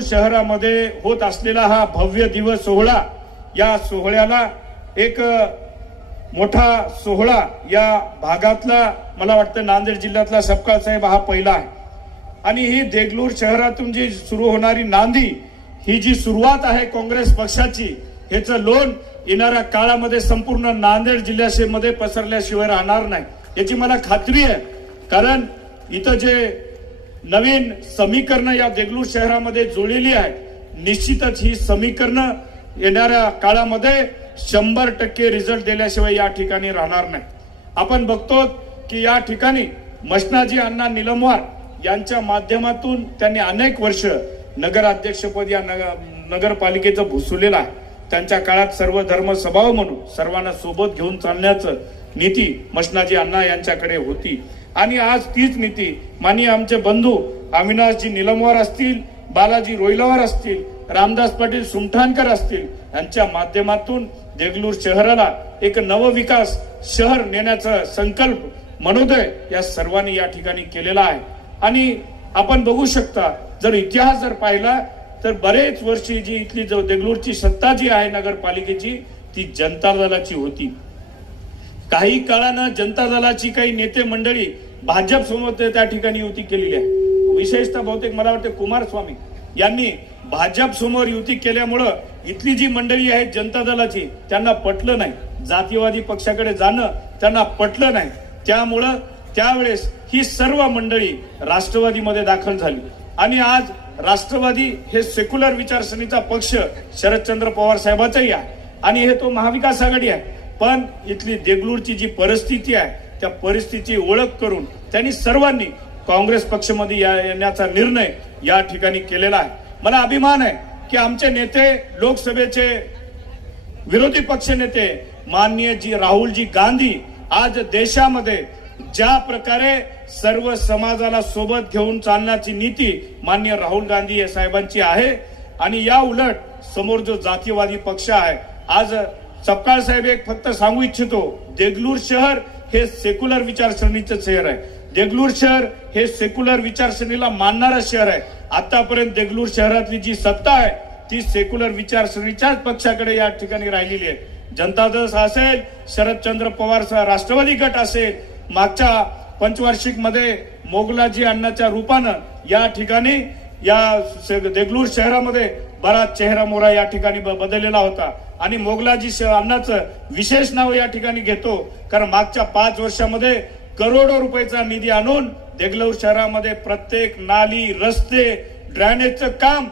शहरामध्ये होत असलेला हा भव्य दिवस सोहळा या सोहळ्याला एक मोठा सोहळा या भागातला मला वाटतं नांदेड जिल्ह्यातला सपकाळ साहेब हा पहिला आहे. आणि ही देगलूर शहरातून जी सुरू होणारी नांदी ही जी सुरुवात आहे काँग्रेस पक्षाची ह्याचं लोन येणाऱ्या काळामध्ये संपूर्ण नांदेड जिल्ह्यामध्ये पसरल्याशिवाय राहणार नाही. याची मला खात्री आहे. कारण इथं जे नवीन समीकरणं या देगलूर शहरामध्ये जुळलेली आहेत. निश्चितच ही समीकरणं येणाऱ्या काळामध्ये शंभर टक्के रिझल्ट दिल्याशिवाय या ठिकाणी राहणार नाही. आपण बघतो की या ठिकाणी मशनाजी अण्णा निलमवार यांच्या माध्यमातून त्यांनी अनेक वर्ष नगराध्यक्षपद या नग- नगरपालिकेचं भुसुलेलं आहे. त्यांच्या काळात सर्व धर्म स्वभाव म्हणून सर्वांना सोबत घेऊन चालण्याचं नीती मशनाजी अण्णा यांच्याकडे होती. आणि आज तीच नीती माननीय आमचे बंधू अविनाशजी निलमवार असतील बालाजी रोईलवार असतील रामदास पाटील सुमठाणकर असतील यांच्या माध्यमातून देगलूर शहराला एक नवविकास शहर नेण्याचा संकल्प मनोदय या सर्वांनी या ठिकाणी केलेला आहे. आणि आपण बघू शकता जर इतिहास जर पाहिला तर बरेच वर्षी जी इथली जो देगलूरची सत्ता जी आहे नगरपालिकेची ती जनता दलाची होती. काही काळानं जनता दलाची काही नेते मंडळी भाजप सोबत त्या ठिकाणी युती केलेली आहे. विशेषतः बहुतेक मला वाटते कुमारस्वामी यांनी भाजप समोर युती केल्यामुळं इथली जी मंडळी आहे जनता दलाची त्यांना पटलं नाही. जातीवादी पक्षाकडे जाणं त्यांना पटलं नाही. त्यामुळं त्यावेळेस ही सर्व मंडळी राष्ट्रवादीमध्ये दाखल झाली. आणि आज राष्ट्रवादी हे सेक्युलर विचारसरणीचा पक्ष शरदचंद्र पवार साहेबाचाही आहे. आणि हे तो महाविकास आघाडी आहे. पण इथली देगलूरची जी परिस्थिती आहे त्या परिस्थितीची ओळख करून त्यांनी सर्वांनी काँग्रेस पक्षामध्ये या- येण्याचा निर्णय या ठिकाणी केलेला आहे. मला अभिमान आहे की आमचे नेते लोकसभेचे विरोधी पक्ष नेते माननीय जी राहुलजी गांधी आज देशामध्ये ज्या प्रकारे सर्व समाजाला सोबत घेऊन चालण्याची नीती माननीय राहुल गांधी या साहेबांची आहे आणि या उलट समोर जो जातीवादी पक्ष आहे आज सपकाळ साहेब एक फक्त सांगू इच्छितो देगलूर शहर हे सेक्युलर विचारसरणीचं शहर आहे. देगलूर शहर हे सेक्युलर विचारसरणीला मानणारं शहर आहे. आतापर्यंत देगलूर शहरातली जी सत्ता आहे ती सेक्युलर विचारसरणीच्याच पक्षाकडे या ठिकाणी राहिलेली आहे. जनता दल असेल शरदचंद्र पवार राष्ट्रवादी गट असेल मागच्या पंचवार्षिकमध्ये मोगलाजी अण्णाच्या रूपानं या ठिकाणी या देगलूर शहरामध्ये बराच चेहरा मोरा या ठिकाणी ब- बदललेला होता. आणि मोगलाजी श- अण्णाचं विशेष नाव या ठिकाणी घेतो. कारण मागच्या पाच वर्षामध्ये करोडो रुपयाचा निधी आणून देगलूर शहरामध्ये प्रत्येक नाली रस्ते ड्रॅनेजचं काम